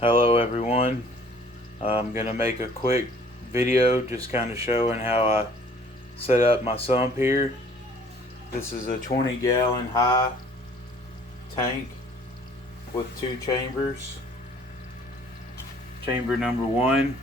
Hello everyone. I'm gonna make a quick video just kind of showing how I set up my sump here. This is a 20-gallon high tank with two chambers. Chamber number one,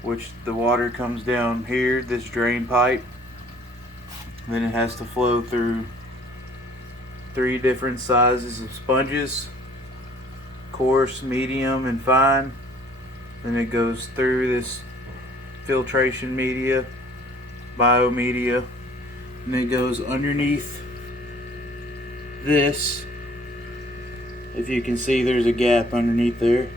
which the water comes down here, this drain pipe. Then it has to flow through 3 different sizes of sponges: coarse, medium, and fine. Then it goes through this filtration media, biomedia, and it goes underneath this. If you can see, there's a gap underneath there.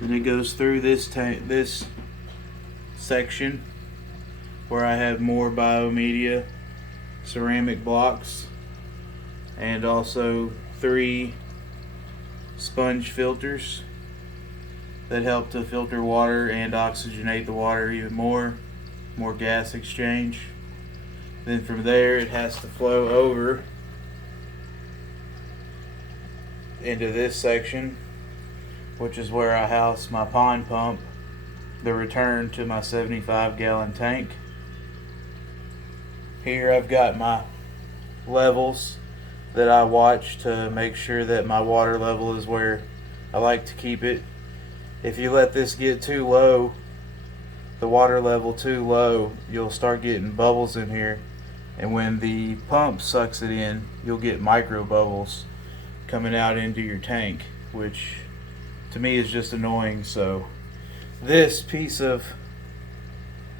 Then it goes through this tank, this section where I have more biomedia, ceramic blocks, and also 3 sponge filters that help to filter water and oxygenate the water even more gas exchange. Then from there it has to flow over into this section, which is where I house my pond pump, the return to my 75-gallon tank. Here I've got my levels that I watch to make sure that my water level is where I like to keep it. If you let this get too low, the water level too low, you'll start getting bubbles in here, and when the pump sucks it in, you'll get micro bubbles coming out into your tank, which to me is just annoying. So this piece of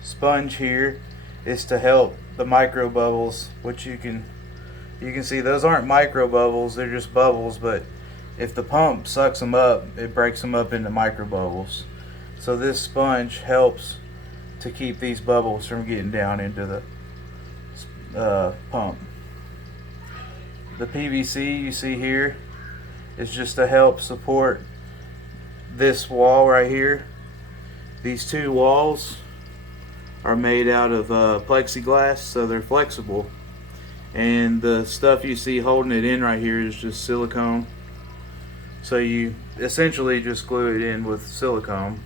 sponge here is to help the micro bubbles, which you can see those aren't micro bubbles, they're just bubbles, but if the pump sucks them up, it breaks them up into micro bubbles. So this sponge helps to keep these bubbles from getting down into the pump. The PVC you see here is just to help support this wall right here. These 2 walls are made out of plexiglass, so they're flexible, and the stuff you see holding it in right here is just silicone. So you essentially just glue it in with silicone,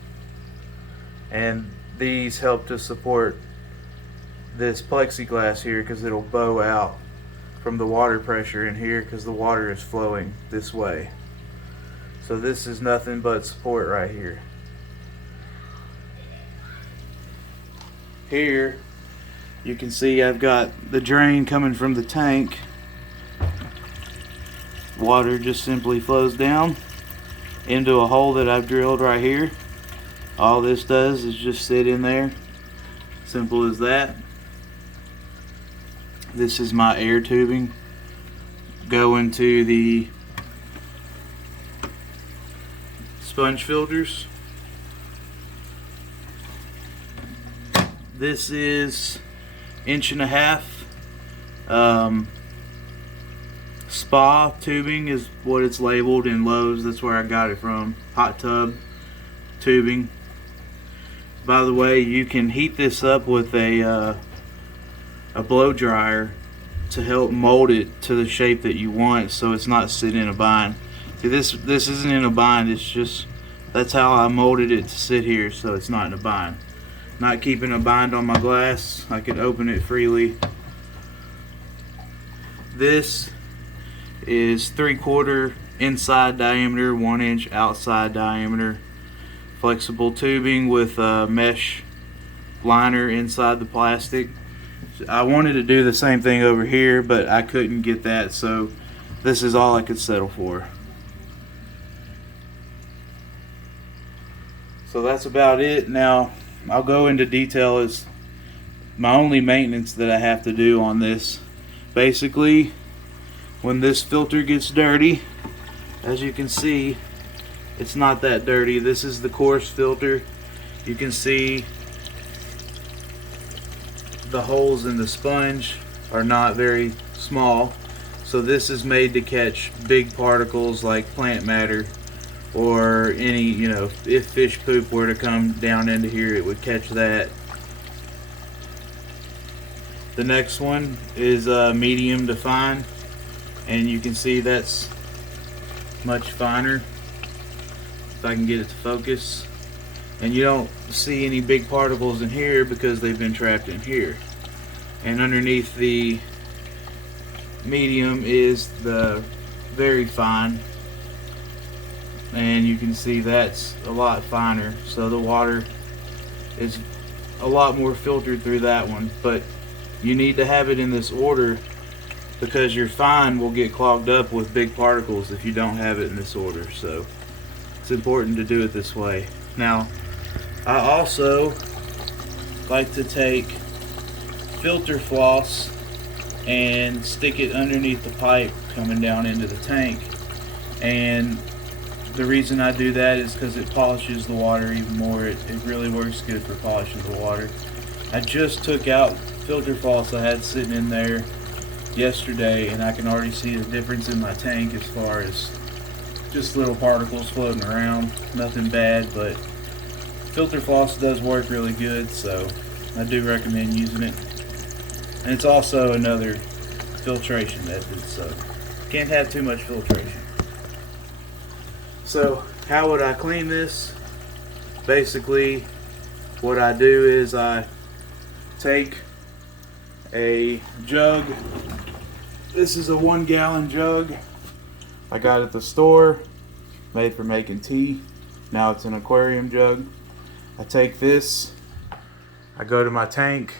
and these help to support this plexiglass here because it'll bow out from the water pressure in here because the water is flowing this way. So this is nothing but support right here. Here you can see I've got the drain coming from the tank. Water just simply flows down into a hole that I've drilled right here. All this does is just sit in there. Simple as that. This is my air tubing going to the sponge filters. This is 1.5 inch spa tubing is what it's labeled in Lowe's. That's where I got it from. Hot tub tubing. By the way, you can heat this up with a blow dryer to help mold it to the shape that you want, so it's not sitting in a bind. See, this isn't in a bind. It's just, that's how I molded it to sit here, so it's not in a bind. Not keeping a bind on my glass, I could open it freely. This is 3/4 inside diameter, 1 inch outside diameter flexible tubing with a mesh liner inside the plastic. I wanted to do the same thing over here, but I couldn't get that, so this is all I could settle for. So that's about it. Now I'll go into detail as my only maintenance that I have to do on this. Basically, when this filter gets dirty, as you can see, it's not that dirty. This is the coarse filter. You can see the holes in the sponge are not very small, so this is made to catch big particles like plant matter or any, if fish poop were to come down into here, it would catch that. The next one is medium to fine, and you can see that's much finer. If I can get it to focus. And you don't see any big particles in here because they've been trapped in here. And underneath the medium is the very fine, and you can see that's a lot finer, so the water is a lot more filtered through that one. But you need to have it in this order because your fine will get clogged up with big particles if you don't have it in this order. So it's important to do it this way. Now, I also like to take filter floss and stick it underneath the pipe coming down into the tank. And the reason I do that is because it polishes the water even more. It really works good for polishing the water. I just took out filter floss I had sitting in there yesterday, and I can already see the difference in my tank as far as just little particles floating around. Nothing bad, but filter floss does work really good, so I do recommend using it. And it's also another filtration method, so can't have too much filtration. So how would I clean this? Basically, what I do is I take a jug. This is a 1 gallon jug I got at the store, made for making tea. Now it's an aquarium jug. I take this, I go to my tank,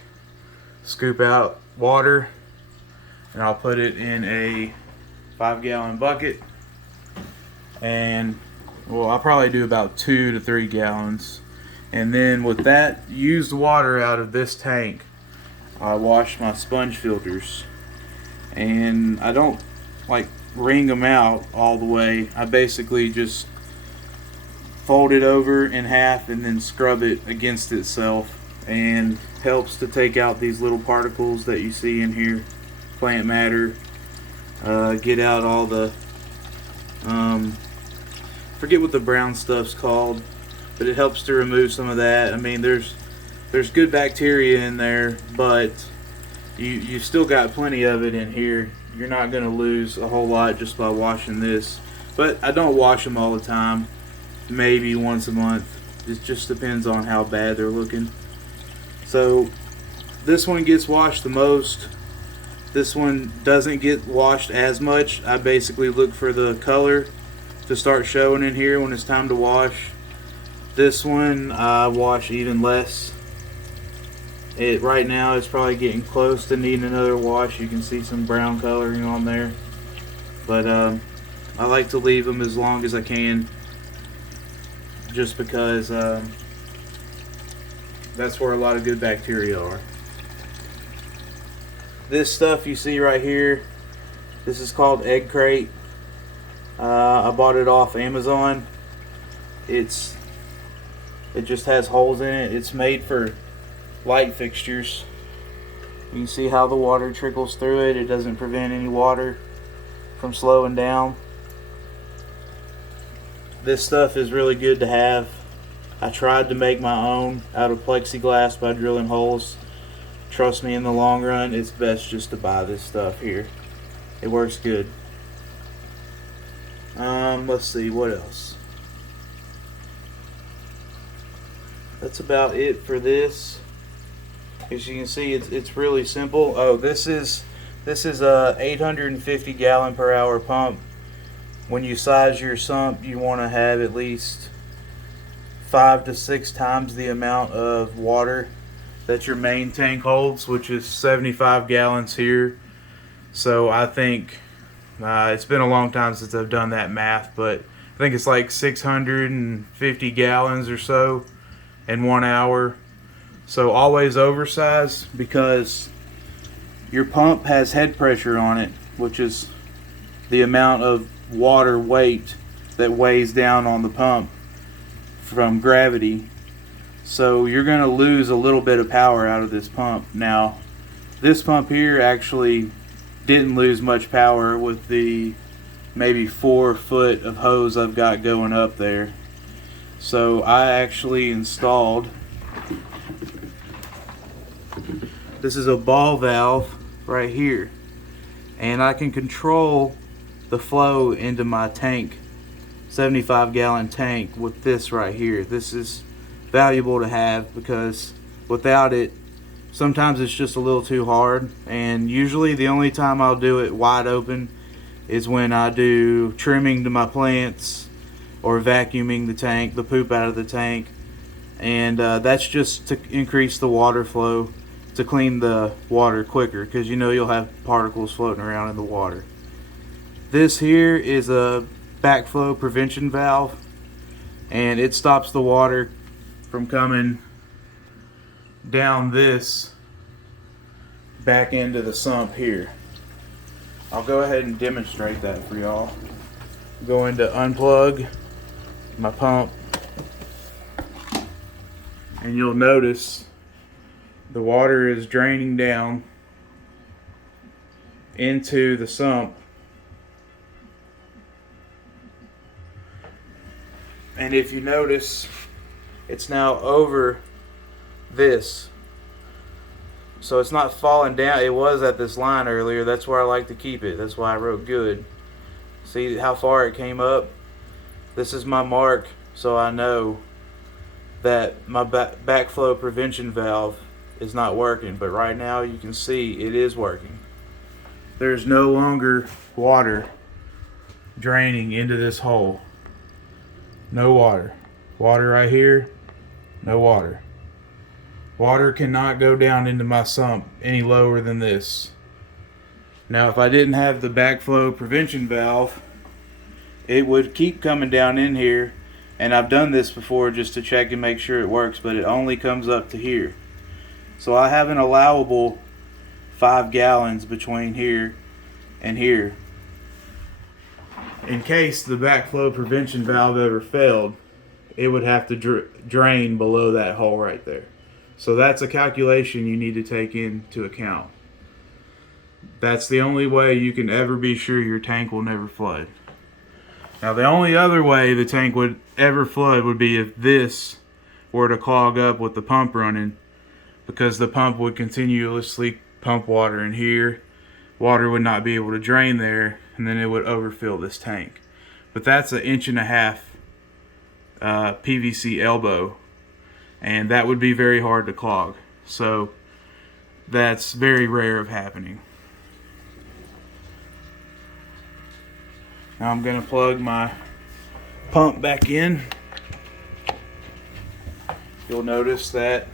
scoop out water, and I'll put it in a 5 gallon bucket. And well, I'll probably do about 2 to 3 gallons. And then with that used water out of this tank, I wash my sponge filters. And I don't like wring them out all the way. I basically just fold it over in half and then scrub it against itself, and helps to take out these little particles that you see in here, plant matter, get out all the forget what the brown stuff's called, but it helps to remove some of that. I mean, there's good bacteria in there, but you've still got plenty of it in here. You're not going to lose a whole lot just by washing this. But I don't wash them all the time, maybe once a month. It just depends on how bad they're looking. So this one gets washed the most. This one doesn't get washed as much. I basically look for the color to start showing in here when it's time to wash. This one I wash even less. Right now it's probably getting close to needing another wash. You can see some brown coloring on there, but I like to leave them as long as I can, just because that's where a lot of good bacteria are. This stuff you see right here, this is called egg crate. I bought it off Amazon. It just has holes in it. It's made for light fixtures. You can see how the water trickles through it. It doesn't prevent any water from slowing down. This stuff is really good to have. I tried to make my own out of plexiglass by drilling holes. Trust me, in the long run, it's best just to buy this stuff here. It works good. Let's see, what else? That's about it for this. As you can see, it's really simple. Oh, this is a 850 gallon per hour pump. When you size your sump, you want to have at least 5 to 6 times the amount of water that your main tank holds, which is 75 gallons here. So I think it's been a long time since I've done that math, but I think it's like 650 gallons or so in 1 hour. So always oversize, because your pump has head pressure on it, which is the amount of water weight that weighs down on the pump from gravity. So you're going to lose a little bit of power out of this pump. Now, this pump here actually didn't lose much power with the maybe 4 foot of hose I've got going up there. So I actually installed, this is a ball valve right here, and I can control the flow into my tank 75-gallon tank with this right here. This is valuable to have because without it, sometimes it's just a little too hard, and usually the only time I'll do it wide open is when I do trimming to my plants or vacuuming the tank, the poop out of the tank, and that's just to increase the water flow, to clean the water quicker, because you know you'll have particles floating around in the water. This here is a backflow prevention valve, and it stops the water from coming down this back into the sump here. I'll go ahead and demonstrate that for y'all. Going to unplug my pump, and you'll notice the water is draining down into the sump, and if you notice, it's now over this, so it's not falling down. It was at this line earlier. That's where I like to keep it. That's why I wrote good. See how far it came up? This is my mark, so I know that my backflow prevention valve is not working, but right now you can see it is working. There's no longer water draining into this hole. No water. Water right here, no water. Water cannot go down into my sump any lower than this. Now, if I didn't have the backflow prevention valve, it would keep coming down in here, and I've done this before just to check and make sure it works, but it only comes up to here. So I have an allowable 5 gallons between here and here. In case the backflow prevention valve ever failed, it would have to drain below that hole right there. So that's a calculation you need to take into account. That's the only way you can ever be sure your tank will never flood. Now, the only other way the tank would ever flood would be if this were to clog up with the pump running, because the pump would continuously pump water in here. Water would not be able to drain there, and then it would overfill this tank. But that's an 1.5 inch PVC elbow, and that would be very hard to clog. So that's very rare of happening. Now I'm going to plug my pump back in. You'll notice that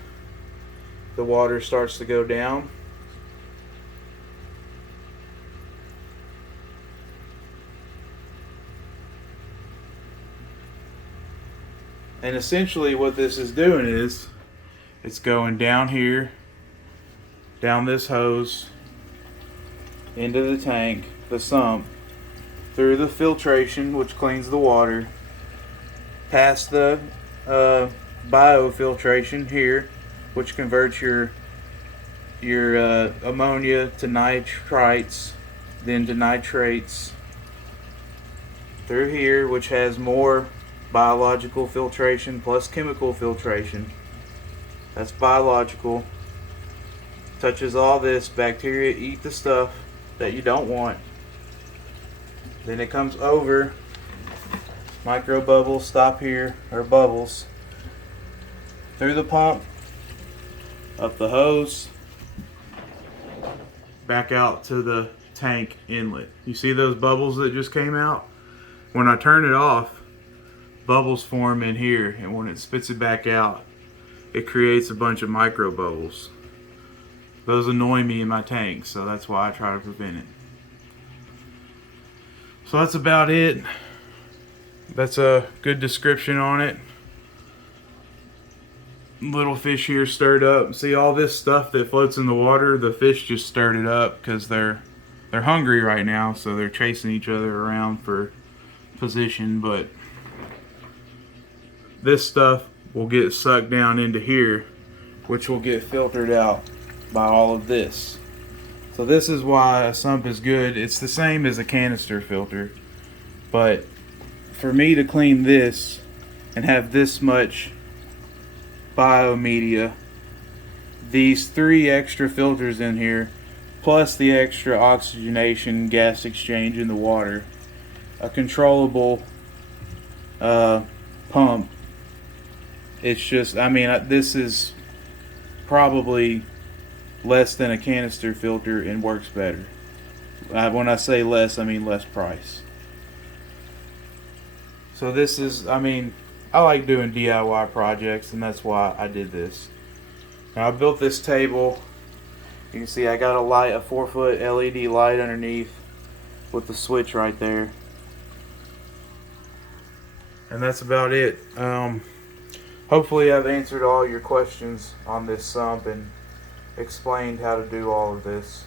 the water starts to go down. And essentially what this is doing is it's going down here, down this hose, into the tank, the sump, through the filtration, which cleans the water, past the biofiltration here, which converts your ammonia to nitrites, then to nitrates, through here, which has more biological filtration plus chemical filtration. That's biological. Touches all this. Bacteria eat the stuff that you don't want. Then it comes over. Micro bubbles stop here, or bubbles, through the pump, up the hose, back out to the tank inlet. You see those bubbles that just came out? When I turn it off, bubbles form in here, and when it spits it back out, it creates a bunch of micro bubbles. Those annoy me in my tank, so that's why I try to prevent it. So that's about it. That's a good description on it. Little fish here stirred up. See all this stuff that floats in the water? The fish just stirred it up because they're hungry right now, so they're chasing each other around for position. But this stuff will get sucked down into here, which will get filtered out by all of this. So this is why a sump is good. It's the same as a canister filter, but for me to clean this and have this much biomedia, these 3 extra filters in here, plus the extra oxygenation gas exchange in the water, a controllable pump. It's just, I mean, this is probably less than a canister filter and works better. When I say less, I mean less price. So this is, I mean, I like doing DIY projects, and that's why I did this. Now I built this table. You can see I got a 4-foot LED light underneath with the switch right there. And that's about it. Hopefully I've answered all your questions on this sump and explained how to do all of this.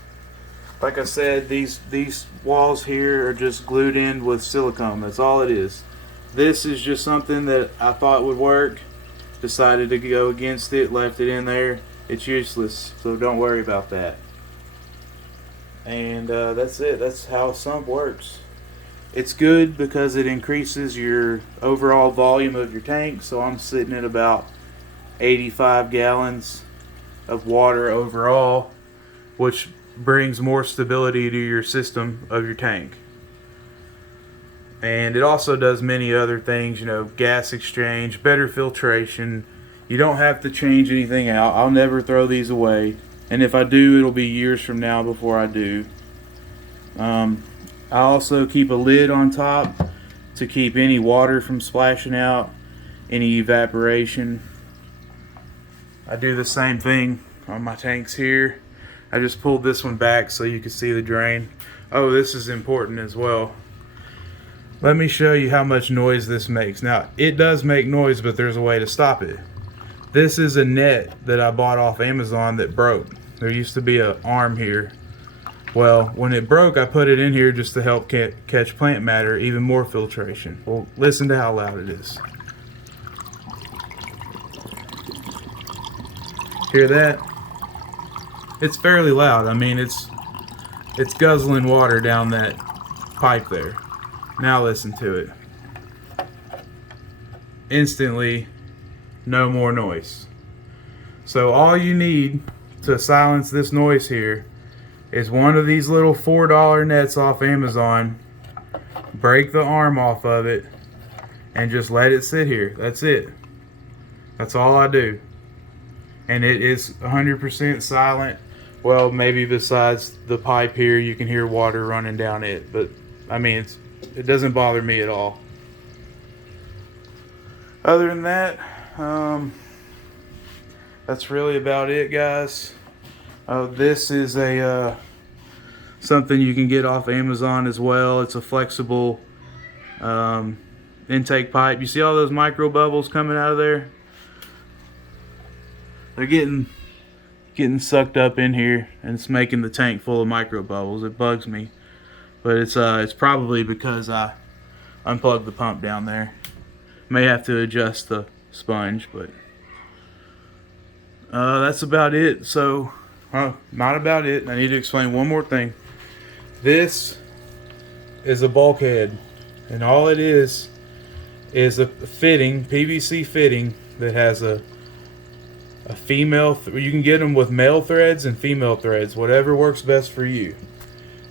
Like I said, these walls here are just glued in with silicone. That's all it is. This is just something that I thought would work. Decided to go against it, left it in there. It's useless, so don't worry about that. And that's it. That's how a sump works. It's good because it increases your overall volume of your tank. So I'm sitting at about 85 gallons of water overall, which brings more stability to your system of your tank. And it also does many other things, you know, gas exchange, better filtration. You don't have to change anything out. I'll never throw these away, and if I do, it'll be years from now before I do. I also keep a lid on top to keep any water from splashing out, any evaporation. I do the same thing on my tanks here. I just pulled this one back so you can see the drain. Oh, this is important as well. Let me show you how much noise this makes. Now, it does make noise, but there's a way to stop it. This is a net that I bought off Amazon that broke. There used to be an arm here. Well, when it broke, I put it in here just to help catch plant matter, even more filtration. Well, listen to how loud it is. Hear that? It's fairly loud. I mean, it's guzzling water down that pipe there. Now listen to it. Instantly, no more noise. So all you need to silence this noise here is one of these little $4 nets off Amazon. Break the arm off of it and just let it sit here. That's it. That's all I do. And it is 100% silent. Well, maybe besides the pipe here, you can hear water running down it, but I mean, it doesn't bother me at all. Other than that, that's really about it, guys. This is a something you can get off Amazon as well. It's a flexible intake pipe. You see all those micro bubbles coming out of there? They're getting sucked up in here, and it's making the tank full of micro bubbles. It bugs me, but it's probably because I unplugged the pump down there. May have to adjust the sponge, but that's about it. So, not about it. I need to explain one more thing. This is a bulkhead, and all it is a fitting, PVC fitting that has a female. You can get them with male threads and female threads, whatever works best for you.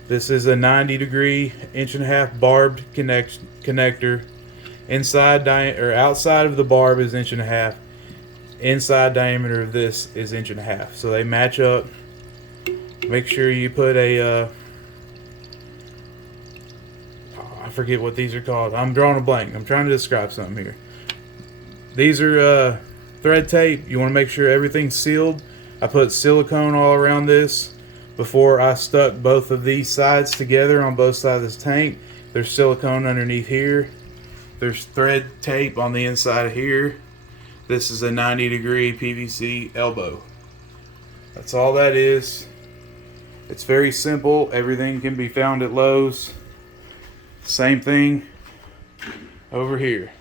This is a 90-degree, 1.5-inch barbed connector. Inside or outside of the barb is 1.5 inch. Inside diameter of this is 1.5 inch. So they match up. Make sure you put a I forget what these are called. I'm drawing a blank. I'm trying to describe something here. These are thread tape. You want to make sure everything's sealed. I put silicone all around this before I stuck both of these sides together on both sides of this tank. There's silicone underneath here. There's thread tape on the inside of here. This is a 90-degree PVC elbow. That's all that is. It's very simple. Everything can be found at Lowe's. Same thing over here.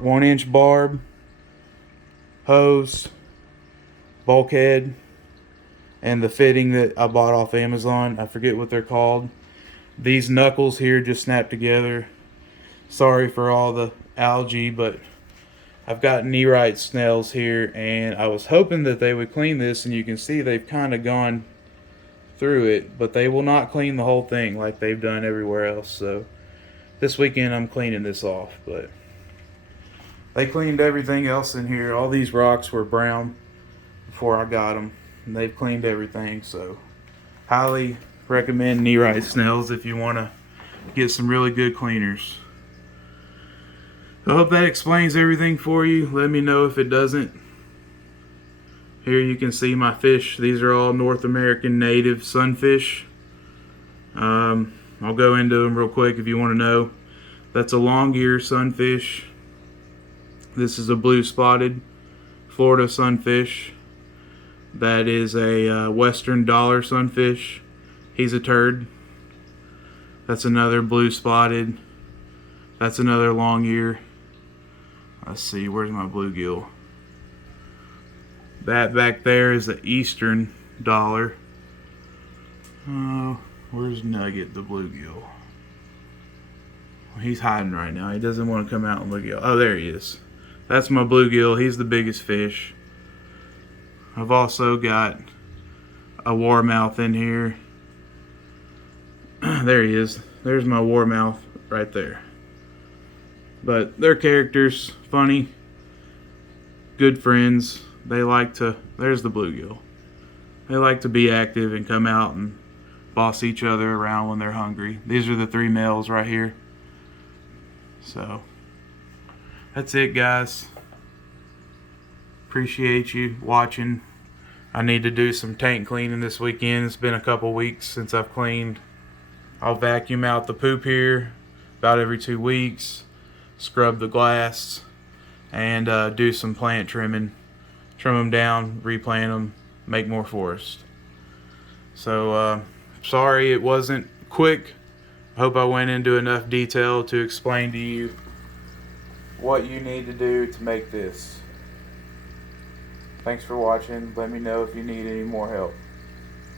1-inch barb, hose, bulkhead, and the fitting that I bought off Amazon. I forget what they're called. These knuckles here just snap together. Sorry for all the algae, but I've got knee-right snails here, and I was hoping that they would clean this, and you can see they've kind of gone through it, but they will not clean the whole thing like they've done everywhere else. So This weekend I'm cleaning this off, but they cleaned everything else in here. All these rocks were brown before I got them, and they've cleaned everything. So highly recommend Nerite Snails if you want to get some really good cleaners. I hope that explains everything for you. Let me know if it doesn't. Here you can see my fish. These are all North American native sunfish. I'll go into them real quick if you want to know. That's a long ear sunfish. This is a blue spotted Florida sunfish. That is a western dollar sunfish. He's a turd. That's another blue spotted. That's another long ear. Let's see, where's my bluegill? That back there is the eastern dollar. Where's Nugget, the bluegill? He's hiding right now. He doesn't want to come out and look at. Oh, there he is. That's my bluegill. He's the biggest fish. I've also got a warmouth in here. There he is. There's my warmouth right there. But their characters, funny, good friends. They like to, there's the bluegill. They like to be active and come out and boss each other around when they're hungry. These are the 3 males right here. So, that's it, guys. Appreciate you watching. I need to do some tank cleaning this weekend. It's been a couple weeks since I've cleaned. I'll vacuum out the poop here about every 2 weeks. Scrub the glass and do some plant trimming. Trim them down, replant them, make more forest. So sorry it wasn't quick. I hope I went into enough detail to explain to you what you need to do to make this. Thanks for watching. Let me know if you need any more help.